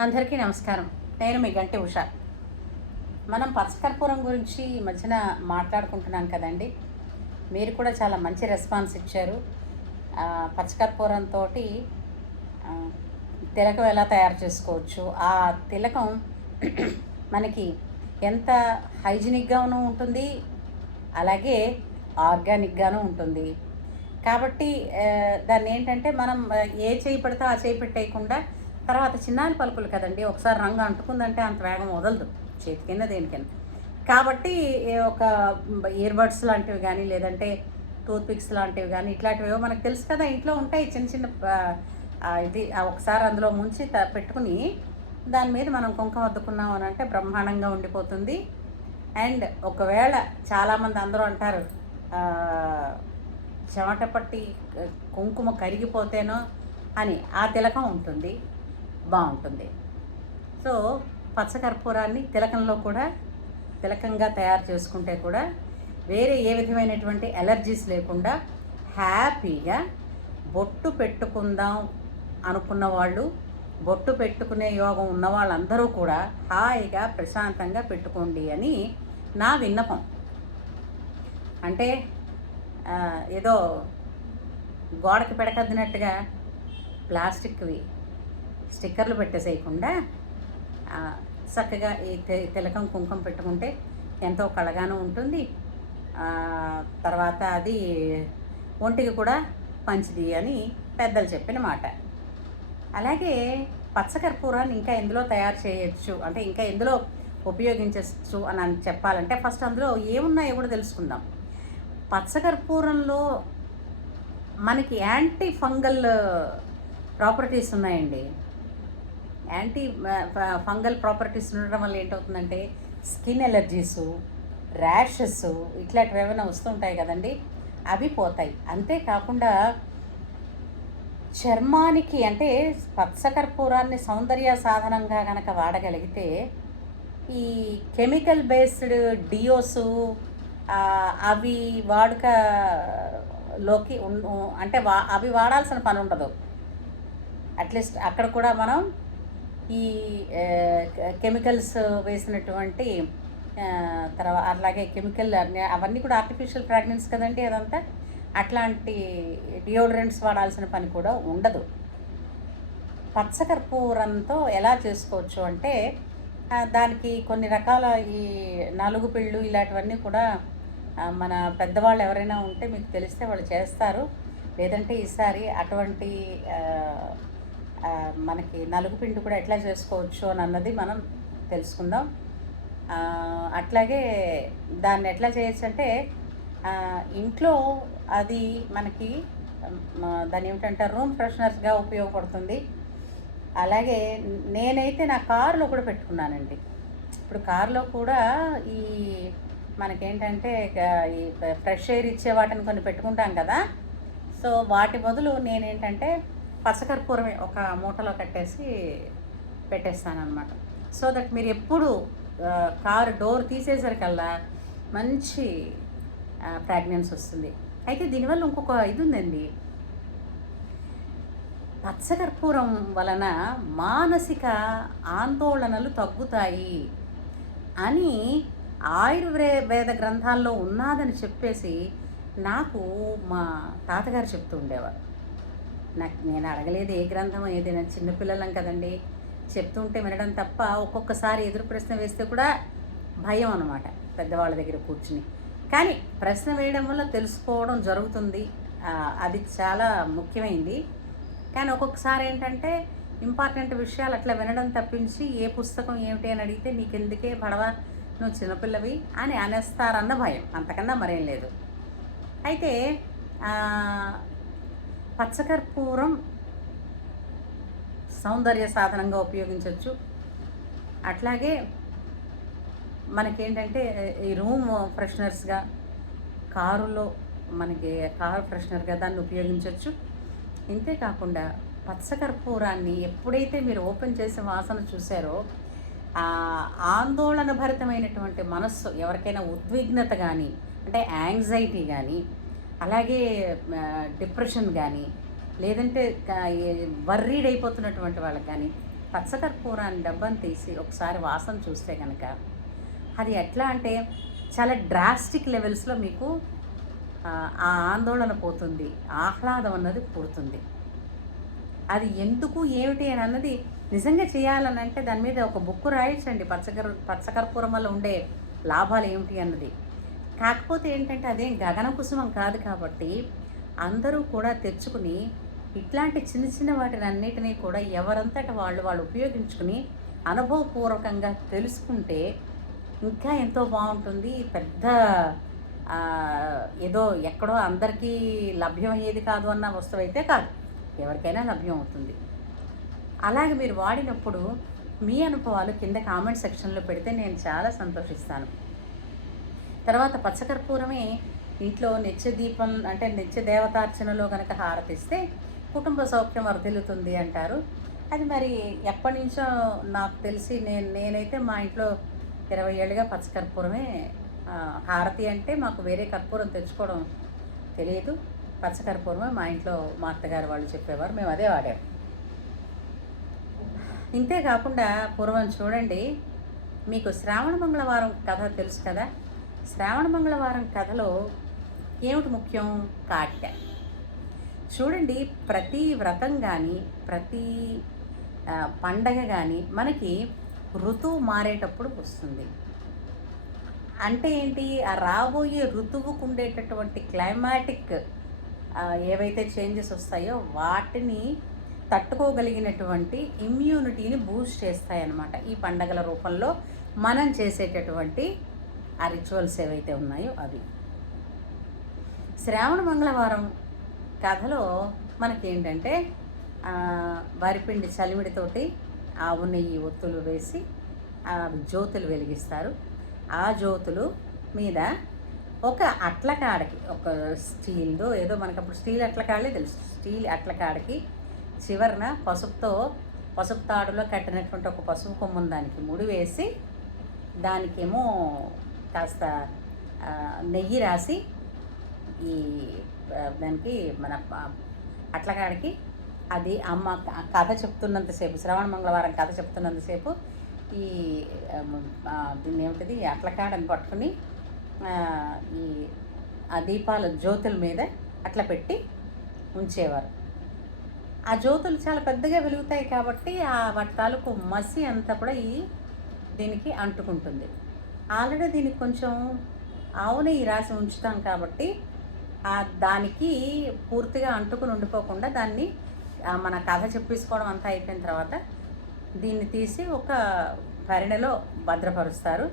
అందరికీ నమస్కారం. నేను మీ గంటి ఉష. మనం పచ్చకర్పూరం గురించి ఈ మధ్యన మాట్లాడుకుంటున్నాం కదండి. మీరు కూడా చాలా మంచి రెస్పాన్స్ ఇచ్చారు. పచ్చకర్పూరంతో తిలకం ఎలా తయారు చేసుకోవచ్చు, ఆ తిలకం మనకి ఎంత హైజీనిక్గాను ఉంటుంది, అలాగే ఆర్గానిక్గాను ఉంటుంది. కాబట్టి దాన్ని ఏంటంటే మనం ఏ చేయి పడితే ఆ చేయి పెట్టేయకుండా, తర్వాత చిన్నారి పలుకులు కదండి, ఒకసారి రంగు అంటుకుందంటే అంత వేగం వదలదు చేతికైనా దేనికైనా. కాబట్టి ఒక ఇయర్బడ్స్ లాంటివి కానీ, లేదంటే టూత్ పిక్స్ లాంటివి కానీ, ఇట్లాంటివి మనకు తెలుసు కదా, ఇంట్లో ఉంటాయి చిన్న చిన్న ఇది ఒకసారి అందులో ముంచి పెట్టుకుని దాని మీద మనం కుంకుమ అద్దుకున్నాం అని అంటే బ్రహ్మాండంగా ఉండిపోతుంది. అండ్ ఒకవేళ చాలామంది అందరూ అంటారు చెమట పట్టి కుంకుమ కరిగిపోతేనో అని, ఆ తిలకం ఉంటుంది, బాగుంటుంది. సో పచ్చకర్పూరాన్ని తిలకంలో కూడా తిలకంగా తయారు చేసుకుంటే కూడా వేరే ఏ విధమైనటువంటి ఎలర్జీస్ లేకుండా హ్యాపీగా బొట్టు పెట్టుకుందాం అనుకున్న వాళ్ళు, బొట్టు పెట్టుకునే యోగం ఉన్న వాళ్ళందరూ కూడా హాయిగా ప్రశాంతంగా పెట్టుకోండి అని నా విన్నపం. అంటే ఏదో గోడకి పెడకద్దినట్టుగా ప్లాస్టిక్వి స్టిక్కర్లు పెట్టేసేయకుండా చక్కగా ఈ తిలకం కుంకుమ పెట్టుకుంటే ఎంతో కళగాను ఉంటుంది. తర్వాత అది ఒంటికి కూడా మంచిది అని పెద్దలు చెప్పిన మాట. అలాగే పచ్చకర్పూరాన్ని ఇంకా ఎందులో తయారు చేయొచ్చు అంటే, ఇంకా ఎందులో ఉపయోగించవచ్చు అని చెప్పాలంటే, ఫస్ట్ అందులో ఏమున్నాయో కూడా తెలుసుకుందాం. పచ్చకర్పూరంలో మనకి యాంటీ ఫంగల్ ప్రాపర్టీస్ ఉన్నాయండి. యాంటీ ఫంగల్ ప్రాపర్టీస్ ఉండడం వల్ల ఏంటవుతుందంటే స్కిన్ ఎలర్జీసు, ర్యాషెస్ ఇట్లాంటివి ఏమైనా వస్తుంటాయి కదండి, అవి పోతాయి. అంతేకాకుండా చర్మానికి అంటే పచ్చకర్పూరాన్ని సౌందర్య సాధనంగా కనుక వాడగలిగితే, ఈ కెమికల్ బేస్డ్ డియోసు అవి వాడుకలోకి అంటే అవి వాడాల్సిన పని ఉండదు. అట్లీస్ట్ అక్కడ కూడా మనం ఈ కెమికల్స్ వేసినటువంటి తర్వాత అలాగే కెమికల్ అవన్నీ కూడా ఆర్టిఫిషియల్ ఫ్రాగ్రెన్స్ కదండి అదంతా. అట్లాంటి డియోడ్రెంట్స్ వాడాల్సిన పని కూడా ఉండదు. పచ్చకర్పూరంతో ఎలా చేసుకోవచ్చు అంటే, దానికి కొన్ని రకాల ఈ నాలుగు పిళ్ళు ఇలాంటివన్నీ కూడా మన పెద్దవాళ్ళు ఎవరైనా ఉంటే మీకు తెలిస్తే వాళ్ళు చేస్తారు. లేదంటే ఈసారి అటువంటి మనకి నలుగు పిండి కూడా ఎట్లా చేసుకోవచ్చు అని అన్నది మనం తెలుసుకుందాం. అట్లాగే దాన్ని ఎట్లా చేయొచ్చు అంటే, ఇంట్లో అది మనకి దాన్ని ఏమిటంటే రూమ్ ఫ్రెషనర్స్గా ఉపయోగపడుతుంది. అలాగే నేనైతే నా కారులో కూడా పెట్టుకున్నానండి. ఇప్పుడు కారులో కూడా ఈ మనకేంటంటే ఈ ఫ్రెష్ ఎయిర్ ఇచ్చే వాటిని కొన్ని పెట్టుకుంటాం కదా. సో వాటి బదులు నేనేంటంటే పచ్చకర్పూరమే ఒక మూటలో కట్టేసి పెట్టేస్తానమాట. సో దట్ మీరు ఎప్పుడు కారు డోర్ తీసేసరికల్లా మంచి ఫ్రాగ్రెన్స్ వస్తుంది. అయితే దీనివల్ల ఇంకొక ఇది ఉందండి. పచ్చకర్పూరం వలన మానసిక ఆందోళనలు తగ్గుతాయి అని ఆయుర్వేద గ్రంథాల్లో ఉన్నాదని చెప్పేసి నాకు మా తాతగారు చెప్తూ ఉండేవారు. నేను అడగలేదు ఏ గ్రంథం ఏదైనా, చిన్నపిల్లలం కదండి, చెప్తుంటే వినడం తప్ప. ఒక్కొక్కసారి ఎదురు ప్రశ్న వేస్తే కూడా భయం అన్నమాట పెద్దవాళ్ళ దగ్గర కూర్చుని. కానీ ప్రశ్న వేయడం వల్ల తెలుసుకోవడం జరుగుతుంది, అది చాలా ముఖ్యమైంది. కానీ ఒక్కొక్కసారి ఏంటంటే ఇంపార్టెంట్ విషయాలు అట్లా వినడం తప్పించి ఏ పుస్తకం ఏమిటి అని అడిగితే మీకు ఎందుకే పడవ, నువ్వు చిన్నపిల్లవి అని అనేస్తారన్న భయం, అంతకన్నా మరేం లేదు. అయితే పచ్చకర్పూరం సౌందర్య సాధనంగా ఉపయోగించవచ్చు. అట్లాగే మనకేంటంటే ఈ రూమ్ ఫ్రెషనర్స్గా, కారులో మనకి కారు ఫ్రెషనర్గా దాన్ని ఉపయోగించవచ్చు. ఇంతేకాకుండా పచ్చకర్పూరాన్ని ఎప్పుడైతే మీరు ఓపెన్ చేసి వాసన చూసారో, ఆందోళన భరితమైనటువంటి మనస్సు ఎవరికైనా ఉద్విగ్నత కానీ, అంటే యాంగ్జైటీ కానీ, అలాగే డిప్రెషన్ కానీ, లేదంటే వర్రీడ్ అయిపోతున్నటువంటి వాళ్ళకి కానీ పచ్చకర్పూరాన్ని డబ్బాని తీసి ఒకసారి వాసన చూస్తే కనుక అది ఎట్లా అంటే చాలా డ్రాస్టిక్ లెవెల్స్లో మీకు ఆ ఆందోళన పోతుంది, ఆహ్లాదం అన్నది పుడుతుంది. అది ఎందుకు ఏమిటి అని అన్నది నిజంగా చేయాలని అంటే దాని మీద ఒక బుక్ రాయొచ్చండి, పచ్చకర్పూరం వల్ల ఉండే లాభాలు ఏమిటి అన్నది. కాకపోతే ఏంటంటే అదేం గగన కుసుమం కాదు కాబట్టి అందరూ కూడా తెచ్చుకుని ఇట్లాంటి చిన్న చిన్న వాటిని అన్నిటినీ కూడా ఎవరంతట వాళ్ళు ఉపయోగించుకుని అనుభవపూర్వకంగా తెలుసుకుంటే ఇంకా ఎంతో బాగుంటుంది. పెద్ద ఏదో ఎక్కడో అందరికీ లభ్యం అయ్యేది కాదు అన్న వస్తువు అయితే కాదు, ఎవరికైనా లభ్యం అవుతుంది. అలాగే మీరు వాడినప్పుడు మీ అనుభవాలు కింద కామెంట్ సెక్షన్లో పెడితే నేను చాలా సంతోషిస్తాను. తర్వాత పచ్చకర్పూరమే ఇంట్లో నిత్య దీపం అంటే నిత్య దేవతార్చనలో కనుక హారతిస్తే కుటుంబ సౌఖ్యం వర్ధిల్లుతుంది అంటారు. అది మరి ఎప్పటి నుంచో నాకు తెలిసి నేనైతే మా ఇంట్లో 20 ఏళ్ళుగా పచ్చకర్పూరమే హారతి. అంటే మాకు వేరే కర్పూరం తెచ్చుకోవడం తెలియదు, పచ్చకర్పూరమే మా ఇంట్లో మా అత్తగారు వాళ్ళు చెప్పేవారు, మేము అదే వాడాము. ఇంతే కాకుండా పూర్వం చూడండి, మీకు శ్రావణ మంగళవారం కథ తెలుసు కదా. శ్రావణ మంగళవారం కథలో ఏమిటి ముఖ్యం? కాటిక. చూడండి, ప్రతి వ్రతం కానీ ప్రతి పండగ కానీ మనకి ఋతువు మారేటప్పుడు వస్తుంది. అంటే ఏంటి? ఆ రాబోయే ఋతువుకు ఉండేటటువంటి క్లైమాటిక్ ఏవైతే చేంజెస్ వస్తాయో వాటిని తట్టుకోగలిగినటువంటి ఇమ్యూనిటీని బూస్ట్ చేస్తాయన్నమాట ఈ పండగల రూపంలో మనం చేసేటటువంటి ఆ రిచువల్స్ ఏవైతే ఉన్నాయో అవి. శ్రావణ మంగళవారం కథలో మనకేంటంటే వరిపిండి చలిమిడితోటి ఆవు నెయ్యి ఒత్తులు వేసి జ్యోతులు వెలిగిస్తారు. ఆ జ్యోతులు మీద ఒక అట్లకాడకి, ఒక స్టీల్దో ఏదో మనకు అప్పుడు స్టీల్ అట్లకాడలే తెలుసు, స్టీల్ అట్లకాడకి చివరన పసుపు తాడులో కట్టినటువంటి ఒక పసుపు కొమ్మును దానికి ముడి వేసి దానికేమో కాస్త నెయ్యి రాసి ఈ దానికి మన అట్లకాడికి అది అమ్మ కథ చెప్తున్నంతసేపు, శ్రవణ మంగళవారం కథ చెప్తున్నంతసేపు ఈ దీన్ని ఏమిటిది అట్లకాడని పట్టుకుని ఈ ఆ దీపాల జ్యోతుల మీద అట్లా పెట్టి ఉంచేవారు. ఆ జ్యోతులు చాలా పెద్దగా వెలుగుతాయి కాబట్టి ఆ వాటి తాలూకు మసి అంతా కూడా దీనికి అంటుకుంటుంది. ఆల్రెడీ దీనికి కొంచెం ఆవు నెయ్యి రాసి ఉంచుతాం కాబట్టి దానికి పూర్తిగా అంటుకుని ఉండిపోకుండా దాన్ని మన కథ చెప్పేసుకోవడం అంతా అయిపోయిన తర్వాత దీన్ని తీసి ఒక పరిణలో భద్రపరుస్తారు.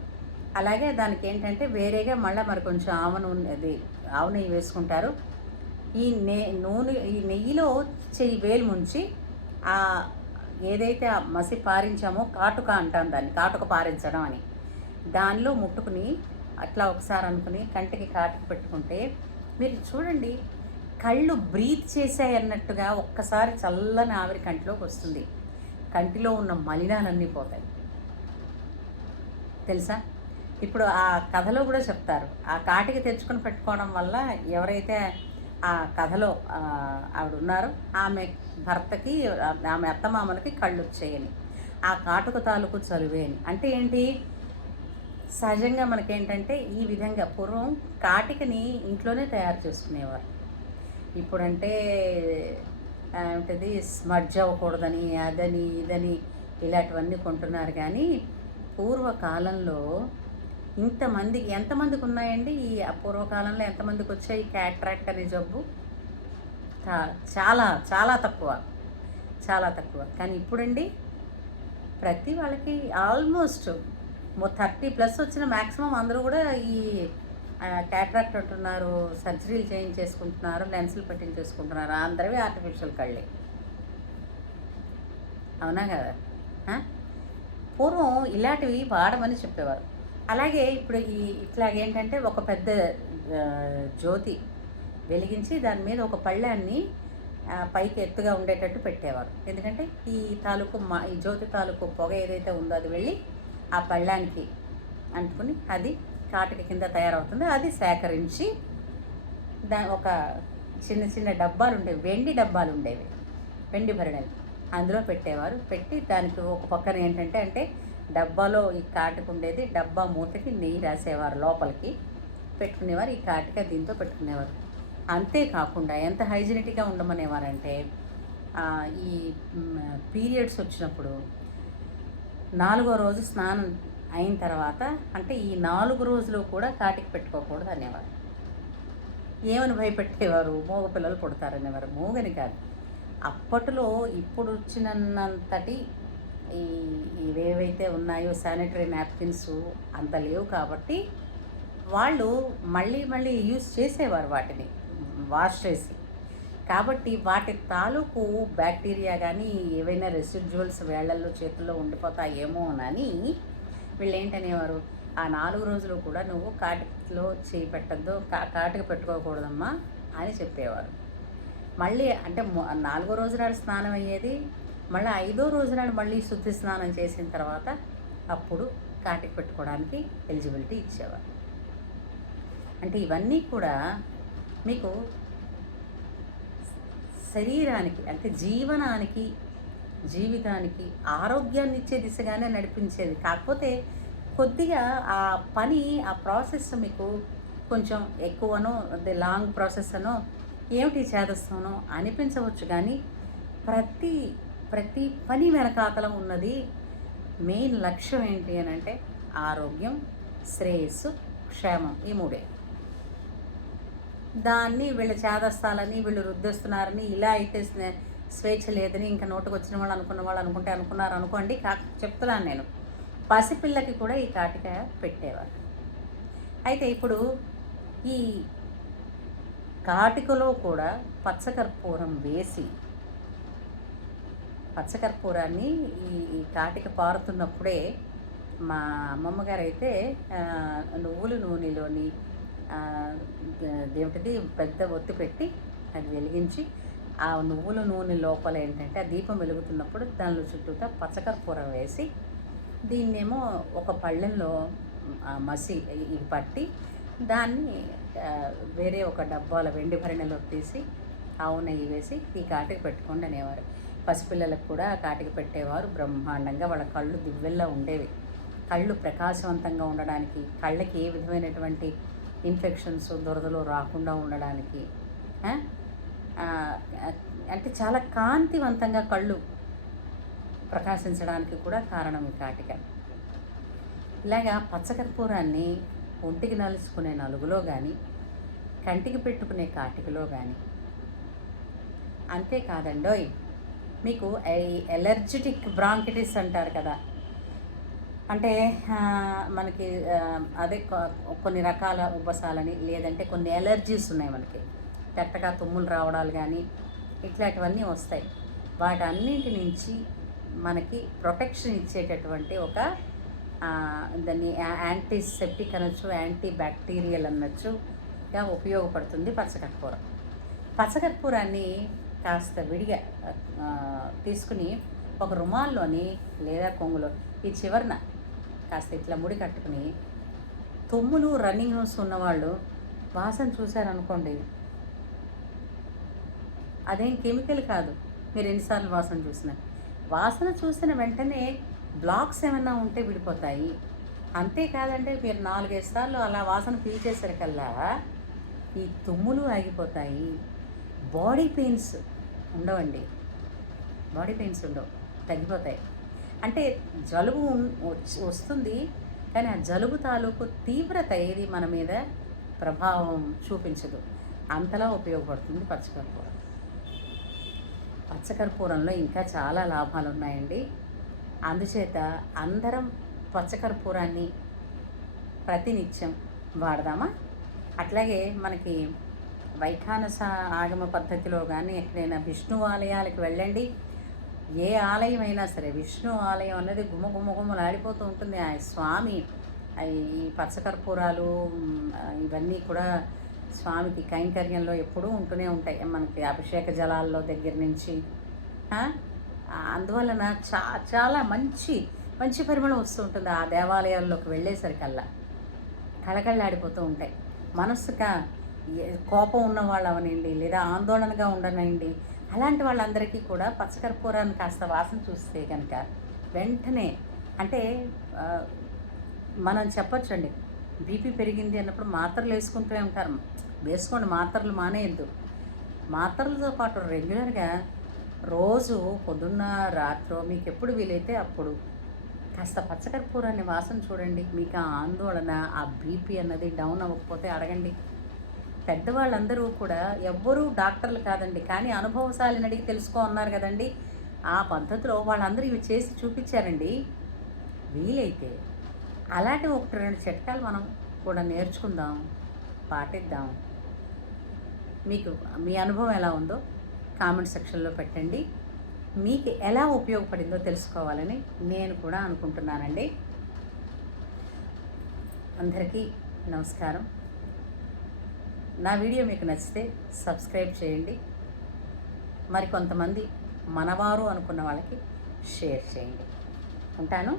అలాగే దానికి ఏంటంటే వేరేగా మళ్ళీ మరి కొంచెం ఆవు నెయ్యి వేసుకుంటారు. ఈ నెయ్యిలో వేలు ముంచి ఏదైతే ఆ మసి పారించామో కాటుక అంటాం దాన్ని, కాటుక పారించడం అని, దానిలో ముట్టుకుని అట్లా ఒకసారి అనుకుని కంటికి కాటుక పెట్టుకుంటే మీరు చూడండి కళ్ళు బ్రీత్ చేసాయి అన్నట్టుగా ఒక్కసారి చల్లని ఆవిరి కంటిలోకి వస్తుంది. కంటిలో ఉన్న మలినాలన్నీ పోతాయి తెలుసా. ఇప్పుడు ఆ కథలో కూడా చెప్తారు, ఆ కాటికి తెచ్చుకొని పెట్టుకోవడం వల్ల ఎవరైతే ఆ కథలో ఆవిడ ఉన్నారో ఆమె భర్తకి, ఆమె అత్తమామలకి కళ్ళు వచ్చేయని, ఆ కాటుక తాలూకు చలువే అని. అంటే ఏంటి? సహజంగా మనకేంటంటే ఈ విధంగా పూర్వం కాటికని ఇంట్లోనే తయారు చేసుకునేవారు. ఇప్పుడంటే ఏమిటది స్మడ్జ్ అవ్వకూడదని అదని ఇదని ఇలాంటివన్నీ కొంటున్నారు. కానీ పూర్వకాలంలో ఎంతమందికి ఉన్నాయండి? ఈ పూర్వకాలంలో ఎంతమందికి వచ్చాయి క్యాట్రాక్ట్ అనే జబ్బు? చాలా చాలా తక్కువ, చాలా తక్కువ. కానీ ఇప్పుడండి ప్రతి వాళ్ళకి ఆల్మోస్ట్ 30+ వచ్చిన మ్యాక్సిమం అందరూ కూడా ఈ క్యాట్రాక్ట్ అంటున్నారు, సర్జరీలు చేయించేసుకుంటున్నారు, లెన్సులు పెట్టించేసుకుంటున్నారు. అందరివి ఆర్టిఫిషియల్ కళ్ళే, అవునా కదా? పూర్వం ఇలాంటివి వాడమని చెప్పేవారు. అలాగే ఇప్పుడు ఇట్లాగేంటంటే ఒక పెద్ద జ్యోతి వెలిగించి దాని మీద ఒక పళ్ళాన్ని పైకి ఎత్తుగా ఉండేటట్టు పెట్టేవారు. ఎందుకంటే ఈ జ్యోతి తాలూకు పొగ ఏదైతే ఉందో అది వెళ్ళి ఆ పళ్ళానికి అంటుకుని అది కాటిక కింద తయారవుతుంది. అది సేకరించి ఒక చిన్న చిన్న డబ్బాలు ఉండేవి, వెండి డబ్బాలు ఉండేవి, వెండి భరణలు. అందులో పెట్టేవారు. పెట్టి దానికి ఒక పక్కన ఏంటంటే అంటే డబ్బాలో ఈ కాటిక ఉండేది. డబ్బా మూతకి నెయ్యి రాసేవారు లోపలికి పెట్టుకునేవారు. ఈ కాటిక దీంతో పెట్టుకునేవారు. అంతేకాకుండా ఎంత హైజీనిక్‌గా ఉండమనేవారంటే ఈ పీరియడ్స్ వచ్చినప్పుడు 4వ రోజు స్నానం అయిన తర్వాత అంటే ఈ 4 రోజులు కూడా కాటిక పెట్టుకోకూడదు అనేవారు. ఏమని భయపెట్టేవారు? మూగ పిల్లలు పుడతారనేవారు. మూగని కాదు. అప్పట్లో ఇప్పుడు వచ్చినంతటి ఈ ఇవేవైతే ఉన్నాయో శానిటరీ నాప్కిన్స్ అంత లేవు కాబట్టి వాళ్ళు మళ్ళీ మళ్ళీ యూజ్ చేసేవారు వాటిని వాష్ చేసి. కాబట్టి వాటి తాలూకు బ్యాక్టీరియా కానీ ఏవైనా రెసిడ్యువల్స్ వేళ్ళల్లో చేతుల్లో ఉండిపోతాయేమో అని వీళ్ళు ఏంటనేవారు, ఆ 4 రోజులు కూడా నువ్వు కాటికలో చేయి పెట్టద్దు, కాటిక పెట్టుకోకూడదమ్మా అని చెప్పేవారు. మళ్ళీ అంటే 4వ రోజు నాడు స్నానం అయ్యేది. మళ్ళీ 5వ రోజు నాడు మళ్ళీ శుద్ధి స్నానం చేసిన తర్వాత అప్పుడు కాటిక పెట్టుకోవడానికి ఎలిజిబిలిటీ ఇచ్చేవారు. అంటే ఇవన్నీ కూడా మీకు శరీరానికి అంటే జీవనానికి జీవితానికి ఆరోగ్యాన్ని ఇచ్చే దిశగానే నడిపించేది. కాకపోతే కొద్దిగా ఆ పని ఆ ప్రాసెస్ మీకు కొంచెం ఎక్కువనో లాంగ్ ప్రాసెస్ అనో ఏమిటి చేదస్తానో అనిపించవచ్చు. కానీ ప్రతి పని వెనకాతల ఉన్నది మెయిన్ లక్ష్యం ఏంటి అని అంటే ఆరోగ్యం, శ్రేయస్సు, క్షేమం. ఈ మూడే. దాన్ని వీళ్ళు చేదస్తాలని వీళ్ళు రుద్దేస్తున్నారని ఇలా అయితే స్వేచ్ఛ లేదని ఇంకా నోటుకు వచ్చిన వాళ్ళు అనుకున్న వాళ్ళు అనుకున్నారు అనుకోండి. చెప్తున్నాను నేను. పసిపిల్లకి కూడా ఈ కాటిక పెట్టేవారు. అయితే ఇప్పుడు ఈ కాటికలో కూడా పచ్చకర్పూరం వేసి పచ్చకర్పూరాన్ని ఈ కాటిక పారుతున్నప్పుడే మా అమ్మమ్మ గారు అయితే నువ్వుల నూనెలోని ఏమిటిది పెద్ద ఒత్తి పెట్టి అది వెలిగించి ఆ నువ్వుల నూనె లోపల ఏంటంటే ఆ దీపం వెలుగుతున్నప్పుడు దానిలో చుట్టూతా పచ్చకర్పూరం వేసి దీన్నేమో ఒక పళ్ళెంలో మసి ఇది పట్టి దాన్ని వేరే ఒక డబ్బాల వెండి భరణలో తీసి ఆవు నెయ్యి వేసి ఈ కాటిక పెట్టుకోండి అనేవారు. పసిపిల్లలకు కూడా కాటిక పెట్టేవారు. బ్రహ్మాండంగా వాళ్ళ కళ్ళు దివ్వెల్లా ఉండేవి. కళ్ళు ప్రకాశవంతంగా ఉండడానికి, కళ్ళకి ఏ విధమైనటువంటి ఇన్ఫెక్షన్స్ దురదలు రాకుండా ఉండడానికి, అంటే చాలా కాంతివంతంగా కళ్ళు ప్రకాశించడానికి కూడా కారణం ఈ కాటిక. ఇలాగా పచ్చకర్పూరాన్ని ఒంటికి నలుచుకునే నలుగులో కానీ, కంటికి పెట్టుకునే కాటికలో కానీ. అంతేకాదండోయ్, మీకు ఎలర్జిటిక్ బ్రాంకిటిస్ అంటారు కదా, అంటే మనకి అదే కొన్ని రకాల ఉబ్బసాలని లేదంటే కొన్ని ఎలర్జీస్ ఉన్నాయి మనకి. తెట్టగా తుమ్ములు రావడాలు కానీ ఇట్లాంటివన్నీ వస్తాయి. వాటన్నింటి నుంచి మనకి ప్రొటెక్షన్ ఇచ్చేటటువంటి ఒక దాన్ని యాంటీసెప్టిక్ అనొచ్చు, యాంటీ బ్యాక్టీరియల్ అనొచ్చుగా ఉపయోగపడుతుంది పచ్చకర్పూరం. పచ్చకర్పూరాన్ని కాస్త విడిగా తీసుకుని ఒక రుమాల్లోని లేదా కొంగులో ఈ చివరన కాస్త ఇట్లా ముడి కట్టుకుని తుమ్ములు రన్నింగ్ నోస్ ఉన్నవాళ్ళు వాసన చూశారనుకోండి, అదేం కెమికల్ కాదు. మీరు ఎన్నిసార్లు వాసన చూసిన వెంటనే బ్లాక్స్ ఏమైనా ఉంటే విడిపోతాయి. అంతేకాదంటే మీరు 4-5 సార్లు అలా వాసన పీల్చేసరికల్లా ఈ తుమ్ములు ఆగిపోతాయి. బాడీ పెయిన్స్ ఉండవండి. తగ్గిపోతాయి. అంటే జలుబు వస్తుంది, కానీ ఆ జలుబు తాలూకు తీవ్రత ఏది మన మీద ప్రభావం చూపించదు. అంతలా ఉపయోగపడుతుంది పచ్చకర్పూరం. పచ్చకర్పూరంలో ఇంకా చాలా లాభాలు ఉన్నాయండి. అందుచేత అందరం పచ్చకర్పూరాన్ని ప్రతినిత్యం వాడదామా? అట్లాగే మనకి వైఖానస ఆగమ పద్ధతిలో కానీ ఎక్కడైనా విష్ణు ఆలయాలకు వెళ్ళండి. ఏ ఆలయం అయినా సరే విష్ణు ఆలయం అనేది గుమ్మలాడిపోతూ ఉంటుంది. ఆ స్వామి ఈ పచ్చకర్పూరాలు ఇవన్నీ కూడా స్వామికి కైంకర్యంలో ఎప్పుడూ ఉంటూనే ఉంటాయి. మనకి అభిషేక జలాల్లో దగ్గర నుంచి. అందువలన చాలా మంచి పరిమళం వస్తూ ఉంటుంది. ఆ దేవాలయాల్లోకి వెళ్ళేసరికల్లా కళకళలాడిపోతూ ఉంటాయి. మనస్సుగా కోపం ఉన్న వాళ్ళు అవనండి, లేదా ఆందోళనగా ఉండనండి, అలాంటి వాళ్ళందరికీ కూడా పచ్చకర్పూరాన్ని కాస్త వాసన చూస్తే కనుక వెంటనే అంటే ఆ, మనం చెప్పొచ్చండి, బీపీ పెరిగింది అన్నప్పుడు మాత్రలు వేసుకుంటూనే ఉంటారు. వేసుకోండి, మాత్రలు మానేయద్దు. మాత్రలతో పాటు రెగ్యులర్గా రోజు పొద్దున్న రాత్రో మీకు ఎప్పుడు వీలైతే అప్పుడు కాస్త పచ్చకర్పూరాన్ని వాసన చూడండి. మీకు ఆ ఆందోళన, ఆ బీపీ అన్నది డౌన్ అవ్వకపోతే అడగండి. పెద్దవాళ్ళందరూ కూడా ఎవ్వరూ డాక్టర్లు కాదండి, కానీ అనుభవశాలిని అడిగి తెలుసుకో అన్నారు కదండి. ఆ పద్ధతిలో వాళ్ళందరూ ఇవి చేసి చూపించారండి. వీలైతే అలాంటి ఒకటి రెండు చిట్కాలు మనం కూడా నేర్చుకుందాం, పాటిద్దాం. మీకు మీ అనుభవం ఎలా ఉందో కామెంట్ సెక్షన్లో పెట్టండి. మీకు ఎలా ఉపయోగపడిందో తెలుసుకోవాలని నేను కూడా అనుకుంటున్నానండి. అందరికీ నమస్కారం. నా వీడియో మీకు నచ్చితే సబ్స్క్రైబ్ చేయండి. మరి కొంతమంది మనవారు అనుకున్న వాళ్ళకి షేర్ చేయండి. ఉంటాను.